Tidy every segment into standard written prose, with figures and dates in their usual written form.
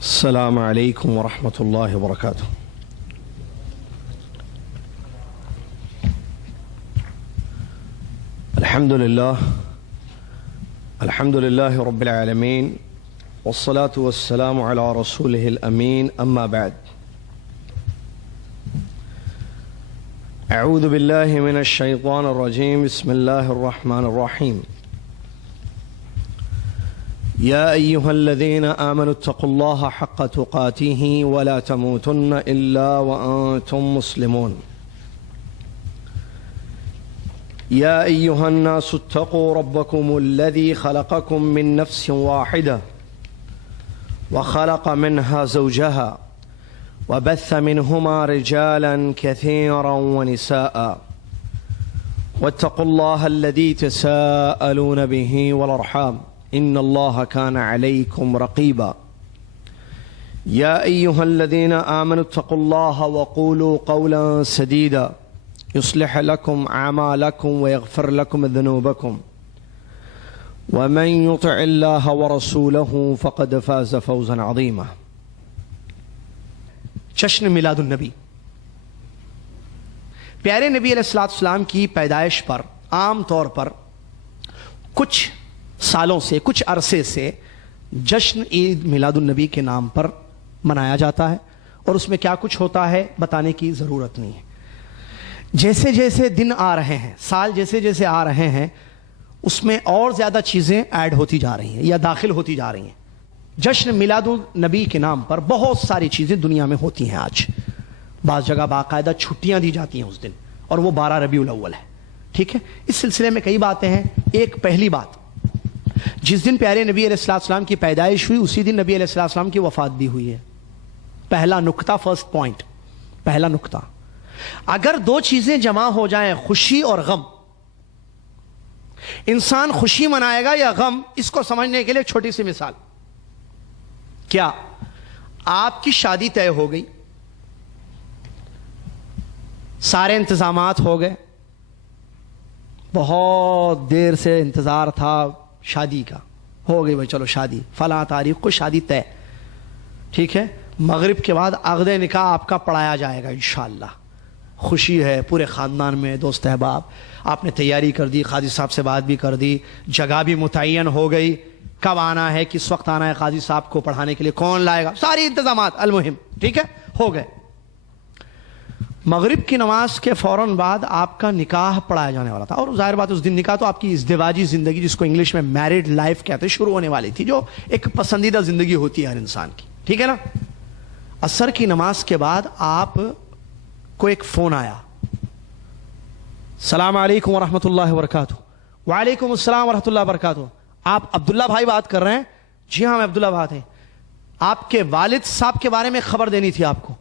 السلام عليكم ورحمة الله وبركاته. الحمد لله رب العالمين، والصلاة والسلام على رسوله الأمين، أما بعد. أعوذ بالله من الشيطان الرجيم، بسم الله الرحمن الرحيم. يا أيها الذين آمنوا اتقوا الله حق تقاته ولا تموتن إلا وأنتم مسلمون. يا أيها الناس اتقوا ربكم الذي خلقكم من نفس واحدة وخلق منها زوجها وبث منهما رجالا كثيرا ونساء واتقوا الله الذي تساءلون به والأرحام إن الله كان عليكم رقيبا. يا أيها الذين آمنوا اتقوا الله وقولوا قولا سديدا يصلح لكم أعمالكم ويغفر لكم ذنوبكم ومن يطع الله ورسوله فقد فاز فوزا عظيما. جشن میلاد النبی، پیارے نبی علیہ السلام کی پیدائش پر عام طور پر کچھ سالوں سے، کچھ عرصے سے جشن عید میلاد النبی کے نام پر منایا جاتا ہے، اور اس میں کیا کچھ ہوتا ہے بتانے کی ضرورت نہیں ہے. جیسے جیسے دن آ رہے ہیں، سال جیسے جیسے آ رہے ہیں، اس میں اور زیادہ چیزیں ایڈ ہوتی جا رہی ہیں یا داخل ہوتی جا رہی ہیں. جشن میلاد النبی کے نام پر بہت ساری چیزیں دنیا میں ہوتی ہیں. آج بعض جگہ باقاعدہ چھٹیاں دی جاتی ہیں اس دن، اور وہ 12 ربیع الاول ہے. ٹھیک ہے، اس سلسلے میں کئی باتیں ہیں. ایک پہلی بات، جس دن پیارے نبی علیہ السلام کی پیدائش ہوئی اسی دن نبی علیہ السلام کی وفات بھی ہوئی ہے. پہلا نکتہ، فرسٹ پوائنٹ، پہلا نکتہ. اگر دو چیزیں جمع ہو جائیں، خوشی اور غم، انسان خوشی منائے گا یا غم، اس کو سمجھنے کے لیے ایک چھوٹی سی مثال. کیا آپ کی شادی طے ہو گئی، سارے انتظامات ہو گئے، بہت دیر سے انتظار تھا شادی کا، ہو گئی بھائی چلو شادی، فلاں تاریخ کو شادی طے. ٹھیک ہے، مغرب کے بعد عقد نکاح آپ کا پڑھایا جائے گا انشاءاللہ. خوشی ہے پورے خاندان میں، دوست احباب، آپ نے تیاری کر دی، قاضی صاحب سے بات بھی کر دی، جگہ بھی متعین ہو گئی، کب آنا ہے، کس وقت آنا ہے قاضی صاحب کو پڑھانے کے لیے، کون لائے گا، ساری انتظامات المہم. ٹھیک ہے، ہو گئے. مغرب کی نماز کے فوراً بعد آپ کا نکاح پڑھایا جانے والا تھا، اور ظاہر بات اس دن نکاح تو آپ کی ازدواجی زندگی، جس کو انگلش میں میرڈ لائف کہتے ہیں، شروع ہونے والی تھی، جو ایک پسندیدہ زندگی ہوتی ہے ہر انسان کی. ٹھیک ہے نا. عصر کی نماز کے بعد آپ کو ایک فون آیا، السلام علیکم ورحمۃ اللہ وبرکاتہ. وعلیکم السلام ورحمۃ اللہ وبرکاتہ. آپ عبداللہ بھائی بات کر رہے ہیں؟ جی ہاں میں عبداللہ بات ہیں. آپ کے والد صاحب کے بارے میں خبر دینی تھی آپ کو.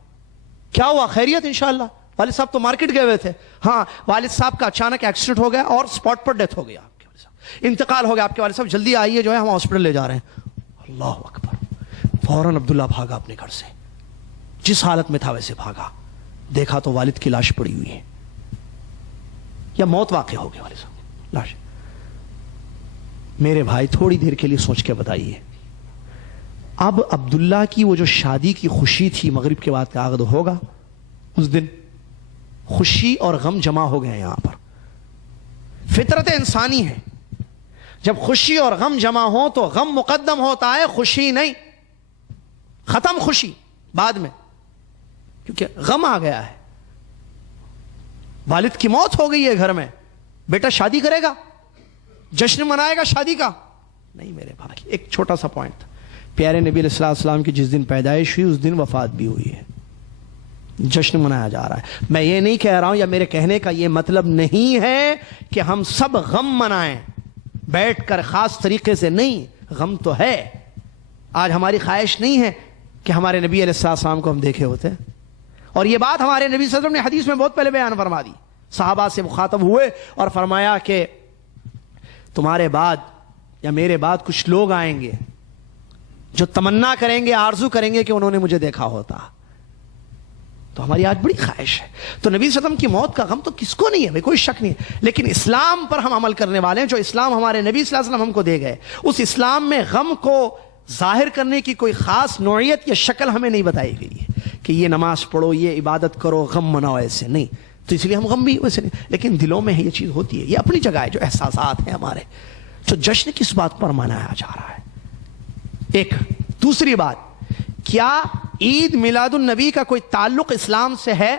کیا ہوا، خیریت انشاءاللہ؟ والد صاحب تو مارکیٹ گئے ہوئے تھے. ہاں، والد صاحب کا اچانک ایکسیڈنٹ ہو گیا اور اسپاٹ پر ڈیتھ ہو گیا، آپ کے والد صاحب انتقال ہو گیا. آپ کے والد صاحب جلدی آئیے، جو ہے ہم ہاسپٹل لے جا رہے ہیں. اللہ اکبر. فوراً عبداللہ بھاگا اپنے گھر سے، جس حالت میں تھا ویسے بھاگا. دیکھا تو والد کی لاش پڑی ہوئی ہے، یا موت واقع ہو گئی، والد صاحب لاش. میرے بھائی تھوڑی دیر کے لیے سوچ کے بتائیے، اب عبداللہ کی وہ جو شادی کی خوشی تھی مغرب کے بعد کا عقد ہوگا، اس دن خوشی اور غم جمع ہو گئے. یہاں پر فطرت انسانی ہے، جب خوشی اور غم جمع ہو تو غم مقدم ہوتا ہے، خوشی نہیں. ختم خوشی بعد میں، کیونکہ غم آ گیا ہے. والد کی موت ہو گئی ہے گھر میں، بیٹا شادی کرے گا، جشن منائے گا شادی کا؟ نہیں میرے بھائی. ایک چھوٹا سا پوائنٹ تھا، پیارے نبی علیہ السلام کی جس دن پیدائش ہوئی اس دن وفات بھی ہوئی ہے. جشن منایا جا رہا ہے. میں یہ نہیں کہہ رہا ہوں، یا میرے کہنے کا یہ مطلب نہیں ہے کہ ہم سب غم منائیں بیٹھ کر خاص طریقے سے. نہیں، غم تو ہے. آج ہماری خواہش نہیں ہے کہ ہمارے نبی علیہ السلام کو ہم دیکھے ہوتے، اور یہ بات ہمارے نبی صلی اللہ علیہ وسلم نے حدیث میں بہت پہلے بیان فرما دی. صحابہ سے مخاطب ہوئے اور فرمایا کہ تمہارے بعد یا میرے بعد کچھ لوگ آئیں گے جو تمنا کریں گے، آرزو کریں گے کہ انہوں نے مجھے دیکھا ہوتا. تو ہماری آج بڑی خواہش ہے. تو نبی صلی اللہ علیہ وسلم کی موت کا غم تو کس کو نہیں ہے، کوئی شک نہیں ہے. لیکن اسلام پر ہم عمل کرنے والے ہیں، جو اسلام ہمارے نبی صلی اللہ علیہ وسلم ہم کو دے گئے، اس اسلام میں غم کو ظاہر کرنے کی کوئی خاص نوعیت یا شکل ہمیں نہیں بتائی گئی ہے کہ یہ نماز پڑھو، یہ عبادت کرو، غم مناؤ، ایسے نہیں. تو اس لیے ہم غم بھی ویسے نہیں، لیکن دلوں میں یہ چیز ہوتی ہے. یہ اپنی جگہ ہے جو احساسات ہیں ہمارے. تو جشن کس بات پر منایا جا رہا ہے؟ ایک. دوسری بات، کیا عید میلاد النبی کا کوئی تعلق اسلام سے ہے؟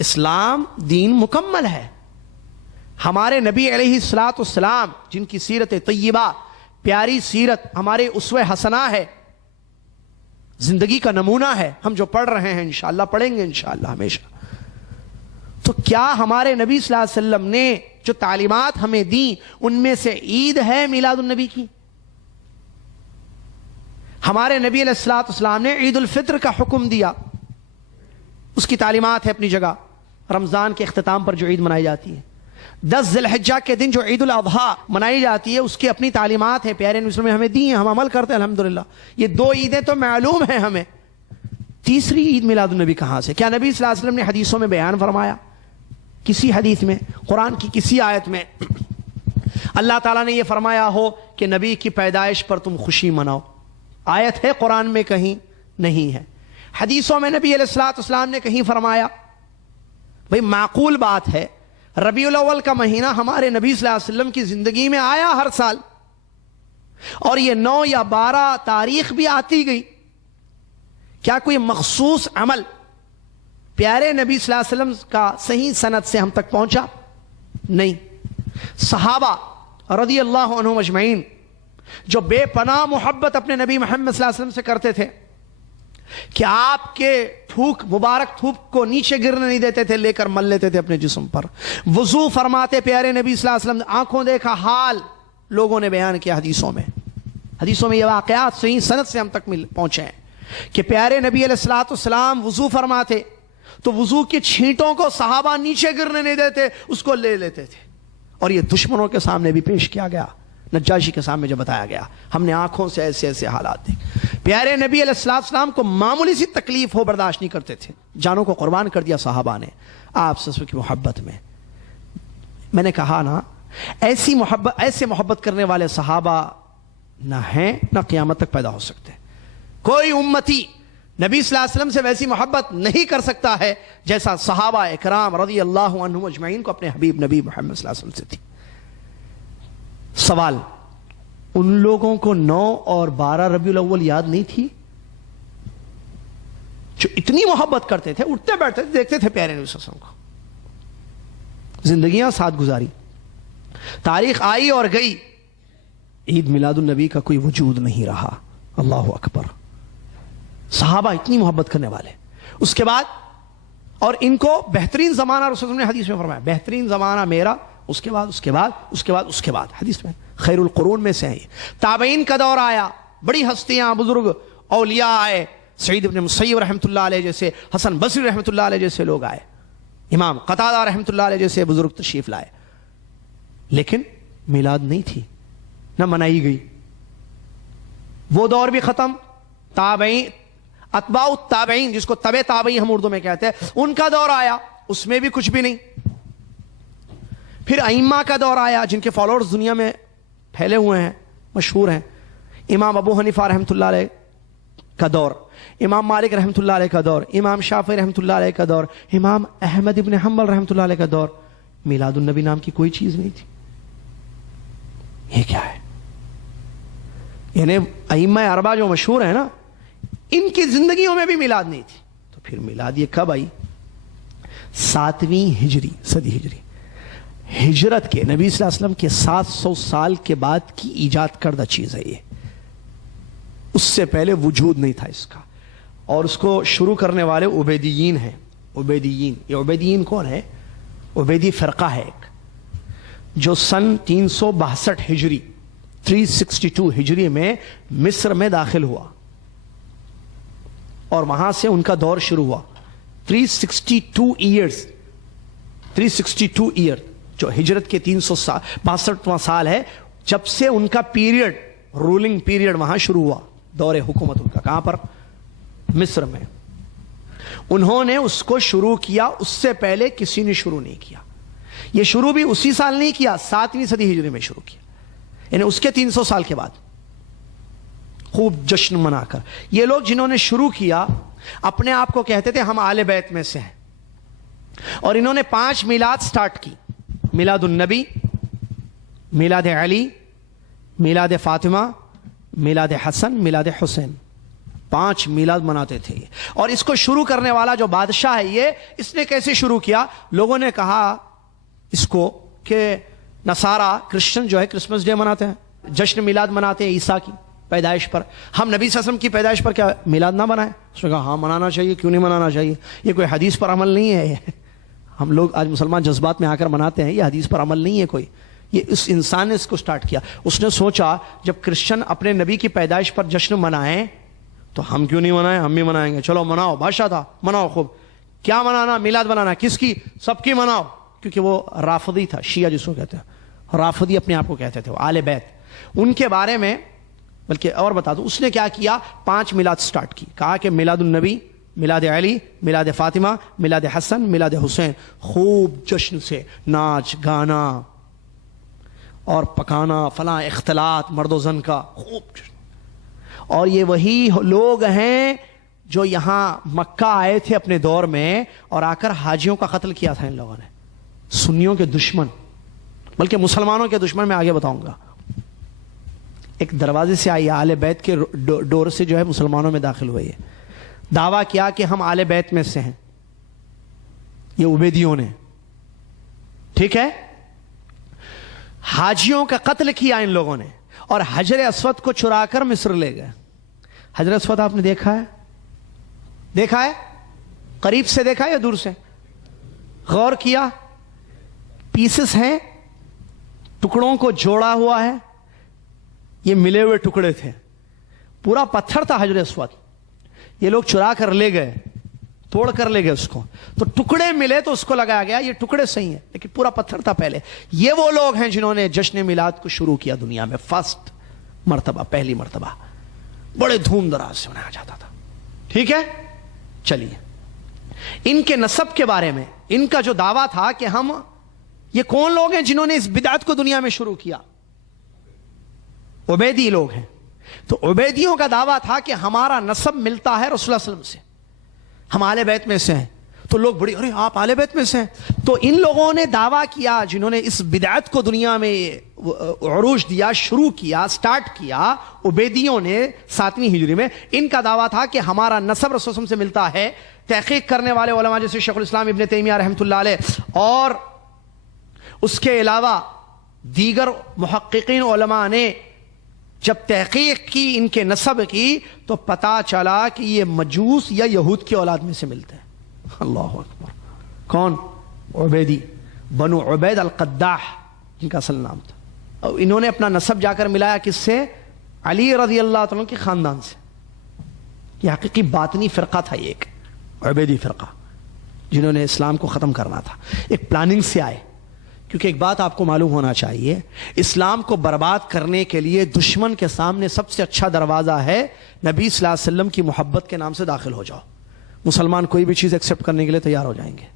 اسلام دین مکمل ہے. ہمارے نبی علیہ الصلوۃ والسلام جن کی سیرت طیبہ، پیاری سیرت، ہمارے اسوہ حسنہ ہے، زندگی کا نمونہ ہے. ہم جو پڑھ رہے ہیں انشاءاللہ پڑھیں گے انشاءاللہ ہمیشہ. تو کیا ہمارے نبی صلی اللہ علیہ وسلم نے جو تعلیمات ہمیں دیں ان میں سے عید ہے میلاد النبی کی؟ ہمارے نبی علیہ الصلوۃ والسلام نے عید الفطر کا حکم دیا، اس کی تعلیمات ہے اپنی جگہ. رمضان کے اختتام پر جو عید منائی جاتی ہے، 10 ذی الحجہ کے دن جو عید الاضحیٰ منائی جاتی ہے، اس کی اپنی تعلیمات ہیں، پیارے نبی صلی اللہ علیہ وسلم نے ہمیں دی ہیں، ہم عمل کرتے ہیں الحمدللہ. یہ 2 عیدیں تو معلوم ہیں ہمیں. تیسری عید میلاد النبی کہاں سے؟ کیا نبی صلی اللہ علیہ وسلم نے حدیثوں میں بیان فرمایا؟ کسی حدیث میں، قرآن کی کسی آیت میں اللہ تعالیٰ نے یہ فرمایا ہو کہ نبی کی پیدائش پر تم خوشی مناؤ؟ آیت ہے قرآن میں؟ کہیں نہیں ہے. حدیثوں میں نبی علیہ الصلوۃ والسلام نے کہیں فرمایا؟ بھئی معقول بات ہے، ربیع الاول کا مہینہ ہمارے نبی صلی اللہ علیہ وسلم کی زندگی میں آیا ہر سال، اور یہ 9 یا 12 تاریخ بھی آتی گئی. کیا کوئی مخصوص عمل پیارے نبی صلی اللہ علیہ وسلم کا صحیح سند سے ہم تک پہنچا؟ نہیں. صحابہ رضی اللہ عنہم اجمعین جو بے پناہ محبت اپنے نبی محمد صلی اللہ علیہ وسلم سے کرتے تھے کہ آپ کے تھوک، مبارک تھوک کو نیچے گرنے نہیں دیتے تھے، لے کر مل لیتے تھے اپنے جسم پر. وضو فرماتے پیارے نبی صلی اللہ علیہ وسلم، آنکھوں دیکھا حال لوگوں نے بیان کیا حدیثوں میں. حدیثوں میں یہ واقعات صحیح سند سے ہم تک پہنچے ہیں کہ پیارے نبی علیہ الصلوۃ والسلام وضو فرماتے تو وضو کی چھینٹوں کو صحابہ نیچے گرنے نہیں دیتے، اس کو لے لیتے تھے. اور یہ دشمنوں کے سامنے بھی پیش کیا گیا، نجاشی کے سامنے جو بتایا گیا، ہم نے آنکھوں سے ایسے ایسے حالات دیکھے. پیارے نبی علیہ الصلوۃ والسلام کو معمولی سی تکلیف ہو برداشت نہیں کرتے تھے، جانوں کو قربان کر دیا صحابہ نے آپ سے کی محبت میں. میں نے کہا نا، ایسی محبت، ایسے محبت کرنے والے صحابہ نہ ہیں نہ قیامت تک پیدا ہو سکتے. کوئی امتی نبی صلی اللہ علیہ وسلم سے ویسی محبت نہیں کر سکتا ہے جیسا صحابہ اکرام رضی اللہ عنہم اجمعین کو اپنے حبیب نبی محمد صلی اللہ علیہ وسلم سے تھی. سوال، ان لوگوں کو 9 اور 12 ربیع الاول یاد نہیں تھی جو اتنی محبت کرتے تھے، اٹھتے بیٹھتے تھے، دیکھتے تھے پیارے نبی صلی اللہ علیہ وسلم کو، زندگیاں ساتھ گزاری، تاریخ آئی اور گئی، عید میلاد النبی کا کوئی وجود نہیں رہا. اللہ اکبر. صحابہ اتنی محبت کرنے والے. اس کے بعد، اور ان کو بہترین زمانہ رسول اللہ نے حدیث میں فرمایا، بہترین زمانہ میرا، اس کے بعد اس کے بعد اس کے بعد اس کے بعد، حدیث میں خیر القرون میں سے ہیں. تابعین کا دور آیا، بڑی ہستیاں، بزرگ اولیاء آئے، سعید بن مسیب رحمۃ اللہ علیہ جیسے، حسن بصری رحمۃ اللہ علیہ جیسے لوگ آئے، امام قتادہ رحمۃ اللہ علیہ جیسے بزرگ تشریف لائے. لیکن میلاد نہیں تھی، نہ منائی گئی. وہ دور بھی ختم. تابعین، اتباع التابعین جس کو تبع تابعی ہم اردو میں کہتے ہیں، ان کا دور آیا، اس میں بھی کچھ بھی نہیں. پھر ائمہ کا دور آیا جن کے فالوورز دنیا میں پھیلے ہوئے ہیں، مشہور ہیں. امام ابو حنیفہ رحمۃ اللہ علیہ کا دور، امام مالک رحمۃ اللہ علیہ کا دور، امام شافعی رحمۃ اللہ علیہ کا دور، امام احمد ابن حنبل رحمۃ اللہ علیہ کا دور. میلاد النبی نام کی کوئی چیز نہیں تھی. یہ کیا ہے؟ یعنی ائمہ اربعہ جو مشہور ہیں نا، ان کی زندگیوں میں بھی میلاد نہیں تھی. تو پھر میلاد یہ کب آئی؟ 7ویں ہجری، صدی ہجری، ہجرت کے نبی صلی اللہ علیہ وسلم کے 700 سال کے بعد کی ایجاد کردہ چیز ہے یہ. اس سے پہلے وجود نہیں تھا اس کا. اور اس کو شروع کرنے والے عبیدیین ہیں. عبیدیین، یہ عبیدیین کون ہے؟ عبیدی فرقہ ہے ایک، جو سن 362 ہجری 362 ہجری میں مصر میں داخل ہوا، اور وہاں سے ان کا دور شروع ہوا. 362 ایئر جو ہجرت کے 362واں سال ہے، جب سے ان کا پیریڈ، رولنگ پیریڈ وہاں شروع ہوا، دور حکومت ان کا. کہاں پر؟ مصر میں. انہوں نے اس کو شروع کیا، اس سے پہلے کسی نے شروع نہیں کیا. یہ شروع بھی اسی سال نہیں کیا، 7ویں صدی ہجری میں شروع کیا. یعنی اس کے 300 سال کے بعد خوب جشن منا کر. یہ لوگ جنہوں نے شروع کیا اپنے آپ کو کہتے تھے ہم آل بیت میں سے ہیں, اور انہوں نے 5 میلاد سٹارٹ کی. میلاد النبی, میلاد علی, میلاد فاطمہ, میلاد حسن, میلاد حسین. 5 میلاد مناتے تھے. اور اس کو شروع کرنے والا جو بادشاہ ہے یہ, اس نے کیسے شروع کیا؟ لوگوں نے کہا اس کو کہ نصارہ کرسچن جو ہے کرسمس ڈے مناتے ہیں, جشن میلاد مناتے ہیں عیسیٰ کی پیدائش پر, ہم نبی صلی اللہ علیہ وسلم کی پیدائش پر کیا میلاد نہ منائیں؟ اس نے کہا ہاں منانا چاہیے, کیوں نہیں منانا چاہیے, یہ کوئی حدیث پر عمل نہیں ہے. ہم لوگ آج مسلمان جذبات میں آ کر مناتے ہیں, یہ حدیث پر عمل نہیں ہے کوئی. یہ اس انسان نے اس کو سٹارٹ کیا. اس نے سوچا جب کرسچن اپنے نبی کی پیدائش پر جشن منائیں تو ہم کیوں نہیں منائیں, ہم بھی منائیں گے. چلو مناؤ, بادشاہ تھا, مناؤ خوب. کیا منانا؟ میلاد منانا. کس کی؟ سب کی مناؤ. کیونکہ وہ رافضی تھا, شیعہ جس کو کہتے ہیں, رافضی اپنے آپ کو کہتے تھے, وہ آل بیت. ان کے بارے میں بلکہ اور بتا دوں, اس نے کیا کیا, 5 میلاد سٹارٹ کی. کہا کہ میلاد النبی, میلاد علی, میلاد فاطمہ, میلاد حسن, میلاد حسین. خوب جشن سے ناچ گانا اور پکانا, فلاں اختلاط مرد و زن کا خوب جشن. اور یہ وہی لوگ ہیں جو یہاں مکہ آئے تھے اپنے دور میں اور آ کر حاجیوں کا قتل کیا تھا ان لوگوں نے. سنیوں کے دشمن, بلکہ مسلمانوں کے دشمن, میں آگے بتاؤں گا. ایک دروازے سے آئی, آل بیت کے ڈور سے جو ہے مسلمانوں میں داخل ہوئے. دعویٰ کیا کہ ہم آل بیت میں سے ہیں, یہ عبیدیوں نے. ٹھیک ہے, حاجیوں کا قتل کیا ان لوگوں نے, اور حجر اسود کو چرا کر مصر لے گئے. حجر اسود آپ نے دیکھا ہے؟ دیکھا ہے؟ قریب سے دیکھا ہے یا دور سے؟ غور کیا؟ پیسز ہیں, ٹکڑوں کو جوڑا ہوا ہے, یہ ملے ہوئے ٹکڑے تھے. پورا پتھر تھا حجر اسود, یہ لوگ چرا کر لے گئے, توڑ کر لے گئے اس کو. تو ٹکڑے ملے تو اس کو لگایا گیا یہ ٹکڑے صحیح ہیں, لیکن پورا پتھر تھا پہلے. یہ وہ لوگ ہیں جنہوں نے جشن میلاد کو شروع کیا دنیا میں, فرسٹ مرتبہ, پہلی مرتبہ. بڑے دھوم دراز سے منایا جاتا تھا. ٹھیک ہے, چلیے ان کے نسب کے بارے میں. ان کا جو دعویٰ تھا کہ ہم, یہ کون لوگ ہیں جنہوں نے اس بدعت کو دنیا میں شروع کیا؟ عبیدی لوگ ہیں. تو عبیدیوں کا دعویٰ تھا کہ ہمارا نسب ملتا ہے رسول اللہ صلی اللہ علیہ وسلم سے, ہم آل بیت میں سے ہیں. تو لوگ بڑی, ارے آپ آل بیت میں سے ہیں. تو ان لوگوں نے دعویٰ کیا جنہوں نے اس بدعت کو دنیا میں عروج دیا, شروع کیا, سٹارٹ کیا, عبیدیوں نے 7ویں ہجری میں. ان کا دعویٰ تھا کہ ہمارا نسب رسول اللہ علیہ وسلم سے ملتا ہے. تحقیق کرنے والے علماء جیسے شیخ الاسلام ابن تیمیہ رحمۃ اللہ علیہ اور اس کے علاوہ دیگر محققین علماء نے جب تحقیق کی ان کے نسب کی تو پتا چلا کہ یہ مجوس یا یہود کی اولاد میں سے ملتے ہیں. اللہ اکبر. کون؟ عبیدی, بنو عبید القداح ان کا اصل نام تھا. اور انہوں نے اپنا نسب جا کر ملایا کس سے؟ علی رضی اللہ تعالیٰ کے خاندان سے. یہ حقیقی باطنی فرقہ تھا, یہ ایک عبیدی فرقہ جنہوں نے اسلام کو ختم کرنا تھا. ایک پلاننگ سے آئے, کیونکہ ایک بات آپ کو معلوم ہونا چاہیے, اسلام کو برباد کرنے کے لیے دشمن کے سامنے سب سے اچھا دروازہ ہے نبی صلی اللہ علیہ وسلم کی محبت کے نام سے داخل ہو جاؤ. مسلمان کوئی بھی چیز ایکسیپٹ کرنے کے لیے تیار ہو جائیں گے.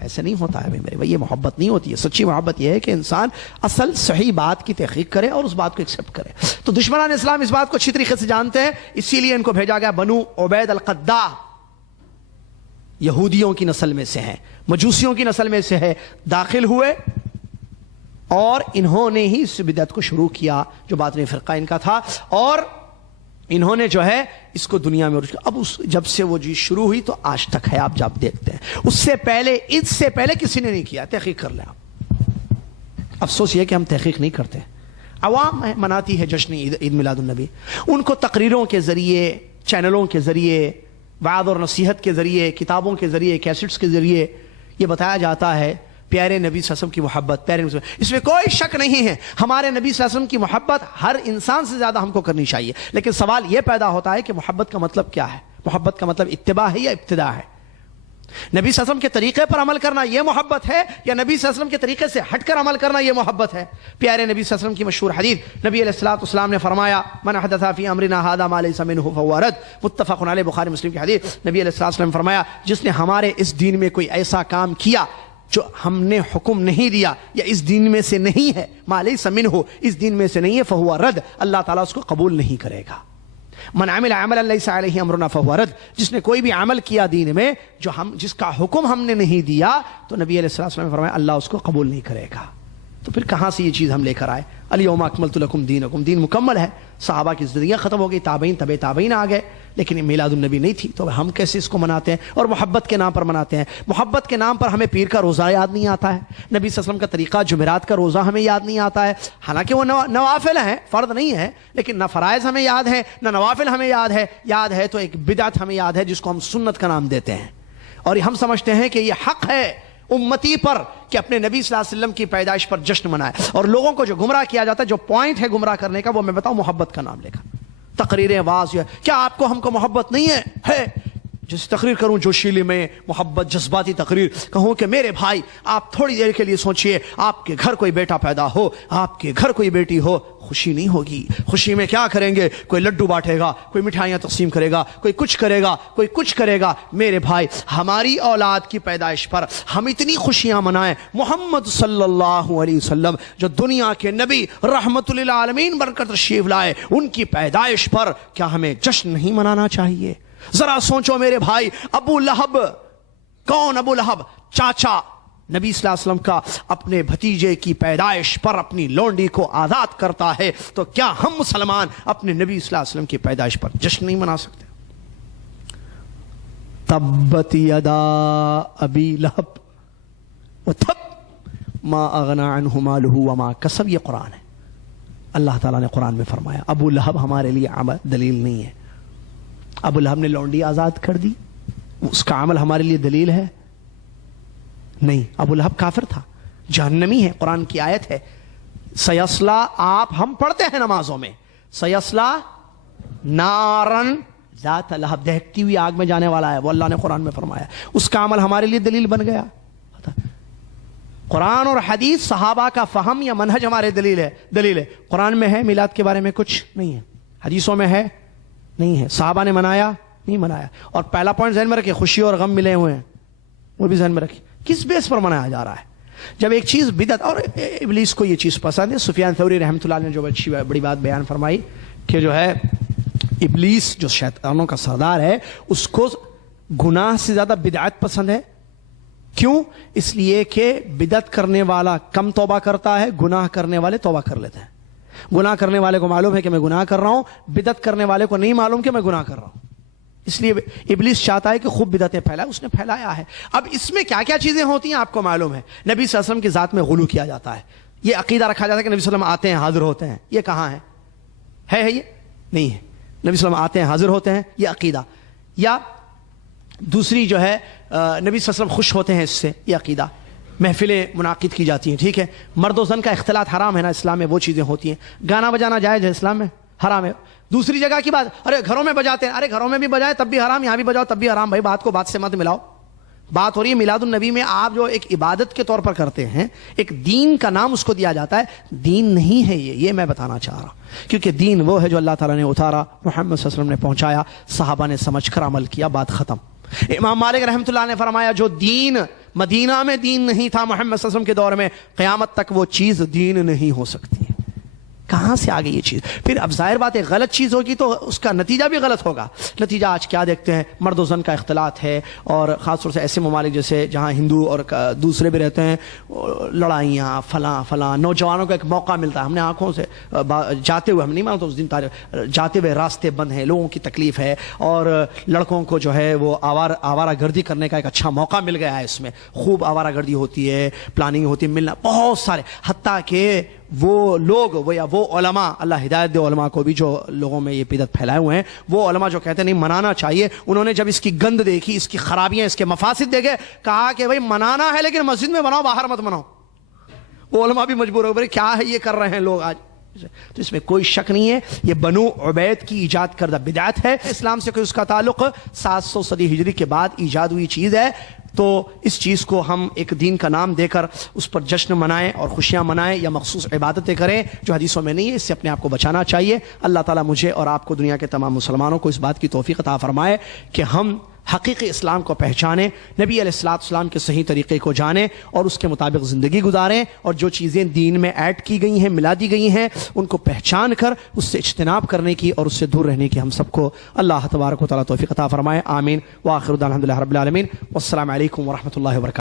ایسے نہیں ہوتا ہے میرے بھائی, یہ محبت نہیں ہوتی ہے. سچی محبت یہ ہے کہ انسان اصل صحیح بات کی تحقیق کرے اور اس بات کو ایکسیپٹ کرے. تو دشمنان اسلام اس بات کو اچھی طریقے سے جانتے ہیں, اسی لیے ان کو بھیجا گیا. بنو عبید القداح یہودیوں کی نسل میں سے ہیں, مجوسیوں کی نسل میں سے ہے, داخل ہوئے اور انہوں نے ہی اس بدعت کو شروع کیا جو باطنی فرقہ ان کا تھا. اور انہوں نے جو ہے اس کو دنیا میں اب جب سے وہ چیز شروع ہوئی تو آج تک ہے. آپ جب دیکھتے ہیں اس سے پہلے کسی نے نہیں کیا. تحقیق کر لیں آپ. افسوس یہ کہ ہم تحقیق نہیں کرتے. عوام مناتی ہے جشن عید میلاد النبی. ان کو تقریروں کے ذریعے, چینلوں کے ذریعے, وعظ اور نصیحت کے ذریعے, کتابوں کے ذریعے, کیسٹس کے ذریعے یہ بتایا جاتا ہے پیارے نبی صلی اللہ علیہ وسلم کی محبت. پیارے نبی, اس میں کوئی شک نہیں ہے, ہمارے نبی صلی اللہ علیہ وسلم کی محبت ہر انسان سے زیادہ ہم کو کرنی چاہیے. لیکن سوال یہ پیدا ہوتا ہے کہ محبت کا مطلب کیا ہے؟ محبت کا مطلب اتباع ہے یا ابتداء ہے؟ نبی صلی اللہ علیہ وسلم کے طریقے پر عمل کرنا یہ محبت ہے, یا نبی صلی اللہ علیہ وسلم کے طریقے سے ہٹ کر عمل کرنا یہ محبت ہے؟ پیارے نبی صلی اللہ علیہ وسلم کی مشہور حدیث, نبی علیہ الصلوۃ والسلام نے فرمایا من حدث فی امرنا ھذا ما لیس منہ فہو رد. متفق علیہ, بخاری مسلم کی حدیث. نبی علیہ الصلوۃ والسلام نے فرمایا جس نے ہمارے اس دین میں کوئی ایسا کام کیا جو ہم نے حکم نہیں دیا یا اس دین میں سے نہیں ہے، ما لیس منہ، اس دین میں سے نہیں ہے، فہو رد، اللہ تعالیٰ اس کو قبول نہیں کرے گا۔ من عمل عملا لیس علیہ امرنا فہو رد، جس نے کوئی بھی عمل کیا دین میں جس کا حکم ہم نے نہیں دیا، تو نبی علیہ السلام نے فرمایا اللہ اس کو قبول نہیں کرے گا۔ تو پھر کہاں سے یہ چیز ہم لے کر آئے؟ الیوم اکملت لکم دینکم، دین مکمل ہے، صحابہ کی زندگیاں ختم ہو گئی، تابعین تبع تابعین آ گئے، لیکن میلاد النبی نہیں تھی، تو ہم کیسے اس کو مناتے ہیں؟ اور محبت کے نام پر مناتے ہیں۔ محبت کے نام پر ہمیں پیر کا روزہ یاد نہیں آتا ہے، نبی صلی اللہ علیہ وسلم کا طریقہ جمعرات کا روزہ ہمیں یاد نہیں آتا ہے، حالانکہ وہ نوافل ہیں، فرض نہیں ہے، لیکن نہ فرائض ہمیں یاد ہیں نہ نوافل ہمیں یاد ہے تو ایک بدعت ہمیں یاد ہے جس کو ہم سنت کا نام دیتے ہیں، اور ہم سمجھتے ہیں کہ یہ حق ہے امتی پر کہ اپنے نبی صلی اللہ علیہ وسلم کی پیدائش پر جشن منائے۔ اور لوگوں کو جو گمراہ کیا جاتا ہے، جو پوائنٹ ہے گمراہ کرنے کا، وہ میں بتاؤں محبت کا نام لے کر تقریریں واضح۔ کیا آپ کو ہم کو محبت نہیں ہے؟ جس تقریر کروں جوشیلی میں محبت، جذباتی تقریر، کہوں کہ میرے بھائی آپ تھوڑی دیر کے لیے سوچئے، آپ کے گھر کوئی بیٹا پیدا ہو، آپ کے گھر کوئی بیٹی ہو، خوشی نہیں ہوگی؟ خوشی میں کیا کریں گے؟ کوئی لڈو بانٹے گا، کوئی مٹھائیاں تقسیم کرے گا، کوئی کچھ کرے گا، کوئی کچھ کرے گا۔ میرے بھائی ہماری اولاد کی پیدائش پر ہم اتنی خوشیاں منائیں، محمد صلی اللہ علیہ وسلم جو دنیا کے نبی رحمت للعالمین بن کر تشریف لائے، ان کی پیدائش پر کیا ہمیں جشن نہیں منانا چاہیے؟ ذرا سوچو میرے بھائی، ابو لہب، کون ابو لہب؟ چاچا نبی صلی اللہ علیہ وسلم کا اپنے بھتیجے کی پیدائش پر اپنی لونڈی کو آزاد کرتا ہے، تو کیا ہم مسلمان اپنے نبی صلی اللہ علیہ وسلم کی پیدائش پر جشن نہیں منا سکتے؟ تبت یدا ابی لہب وتب ما اغنی عنہ مالہ وما کسب، یہ قرآن ہے، اللہ تعالیٰ نے قرآن میں فرمایا ابو لہب ہمارے لیے عمل دلیل نہیں ہے۔ ابو لہب نے لونڈی آزاد کر دی، اس کا عمل ہمارے لیے دلیل ہے؟ نہیں، ابو لہب کافر تھا، جہنمی ہے، قرآن کی آیت ہے سیصلا، آپ ہم پڑھتے ہیں نمازوں میں سیصلا نارن ذات لہب، دہکتی ہوئی آگ میں جانے والا ہے، وہ اللہ نے قرآن میں فرمایا، اس کا عمل ہمارے لیے دلیل بن گیا۔ قرآن اور حدیث صحابہ کا فہم یا منہج ہمارے دلیل ہے۔ قرآن میں ہے میلاد کے بارے میں کچھ نہیں ہے، حدیثوں میں ہے نہیں ہے، صحابہ نے منایا نہیں منایا۔ اور پہلا پوائنٹ ذہن میں رکھیں، خوشی اور غم ملے ہوئے ہیں، وہ بھی ذہن میں رکھیں، کس بیس پر منایا جا رہا ہے؟ جب ایک چیز بدعت، اور ابلیس کو یہ چیز پسند ہے، سفیان ثوری رحمۃ اللہ نے جو اچھی بڑی بات بیان فرمائی کہ جو ہے ابلیس جو شیطانوں کا سردار ہے، اس کو گناہ سے زیادہ بدعت پسند ہے۔ کیوں؟ اس لیے کہ بدعت کرنے والا کم توبہ کرتا ہے، گناہ کرنے والے توبہ کر لیتے ہیں۔ گناہ کرنے والے کو معلوم ہے کہ میں گناہ کر رہا ہوں، بدعت کرنے والے کو نہیں معلوم کہ میں گناہ کر رہا ہوں، اس لیے ابلیس چاہتا ہے کہ خوب بدعتیں پھیلائے، اس نے پھیلایا ہے۔ اب اس میں کیا کیا چیزیں ہوتی ہیں آپ کو معلوم ہے؟ نبی صلی اللہ علیہ وسلم کی ذات میں غلو کیا جاتا ہے، یہ عقیدہ رکھا جاتا ہے کہ نبی صلی اللہ علیہ وسلم آتے ہیں حاضر ہوتے ہیں، یہ کہاں ہے؟ یہ نہیں ہے، نبی صلی اللہ علیہ وسلم آتے ہیں حاضر ہوتے ہیں، یہ عقیدہ۔ یا دوسری جو ہے نبی صلی اللہ علیہ وسلم خوش ہوتے ہیں اس سے، یہ عقیدہ۔ محفلیں منعقد کی جاتی ہیں، ٹھیک ہے، مرد و زن کا اختلاط حرام ہے نا اسلام میں، وہ چیزیں ہوتی ہیں۔ گانا بجانا جائز ہے اسلام میں؟ حرام ہے۔ دوسری جگہ کی بات، ارے گھروں میں بجاتے ہیں، ارے گھروں میں بھی بجائے تب بھی حرام، یہاں بھی بجاؤ تب بھی حرام۔ بھائی بات کو بات سے مت ملاؤ، بات ہو رہی ہے میلاد النبی میں، آپ جو ایک عبادت کے طور پر کرتے ہیں، ایک دین کا نام اس کو دیا جاتا ہے، دین نہیں ہے یہ میں بتانا چاہ رہا ہوں، کیونکہ دین وہ ہے جو اللہ تعالیٰ نے اتارا، محمد صلی اللہ علیہ وسلم نے پہنچایا، صحابہ نے سمجھ کر عمل کیا، بات ختم۔ امام مالک رحمۃ اللہ نے فرمایا جو دین مدینہ میں دین نہیں تھا محمد صلی اللہ علیہ وسلم کے دور میں، قیامت تک وہ چیز دین نہیں ہو سکتی۔ کہاں سے آ گئی یہ چیز؟ پھر اب ظاہر بات ہے غلط چیز ہوگی تو اس کا نتیجہ بھی غلط ہوگا۔ نتیجہ آج کیا دیکھتے ہیں؟ مرد و زن کا اختلاط ہے، اور خاص طور سے ایسے ممالک جیسے جہاں ہندو اور دوسرے بھی رہتے ہیں، لڑائیاں فلاں، نوجوانوں کو ایک موقع ملتا ہے، ہم نے آنکھوں سے جاتے ہوئے، ہم نہیں مانتے اس دن جاتے ہوئے راستے بند ہیں، لوگوں کی تکلیف ہے، اور لڑکوں کو جو ہے وہ آوارہ گردی کرنے کا ایک اچھا موقع مل گیا ہے، اس میں خوب آوارہ گردی ہوتی ہے، پلاننگ ہوتی ہے، ملنا بہت سارے، حتیٰ کہ وہ لوگ یا وہ علماء، اللہ ہدایت دے علماء کو بھی جو لوگوں میں یہ بدعت پھیلائے ہوئے ہیں، وہ علماء جو کہتے ہیں نہیں منانا چاہیے، انہوں نے جب اس کی گند دیکھی، اس کی خرابیاں، اس کے مفاسد دیکھے، کہا کہ بھائی منانا ہے لیکن مسجد میں بناؤ، باہر مت بناؤ۔ وہ علماء بھی مجبور ہو گئے، کیا ہے یہ کر رہے ہیں لوگ آج؟ تو اس میں کوئی شک نہیں ہے، یہ بنو عبید کی ایجاد کردہ بدعت ہے، اسلام سے کوئی اس کا تعلق 700 صدی ہجری کے بعد ایجاد ہوئی چیز ہے۔ تو اس چیز کو ہم ایک دین کا نام دے کر اس پر جشن منائیں اور خوشیاں منائیں یا مخصوص عبادتیں کریں جو حدیثوں میں نہیں ہے، اس سے اپنے آپ کو بچانا چاہیے۔ اللہ تعالیٰ مجھے اور آپ کو، دنیا کے تمام مسلمانوں کو اس بات کی توفیق عطا فرمائے کہ ہم حقیقی اسلام کو پہچانیں، نبی علیہ السلام کے صحیح طریقے کو جانیں اور اس کے مطابق زندگی گزاریں، اور جو چیزیں دین میں ایڈ کی گئی ہیں، ملا دی گئی ہیں، ان کو پہچان کر اس سے اجتناب کرنے کی اور اس سے دور رہنے کی ہم سب کو اللہ تبارک و تعالیٰ توفیق عطا فرمائے، آمین۔ وآخر دعوانا الحمدللہ رب العالمین، والسلام علیکم ورحمۃ اللہ وبرکاتہ۔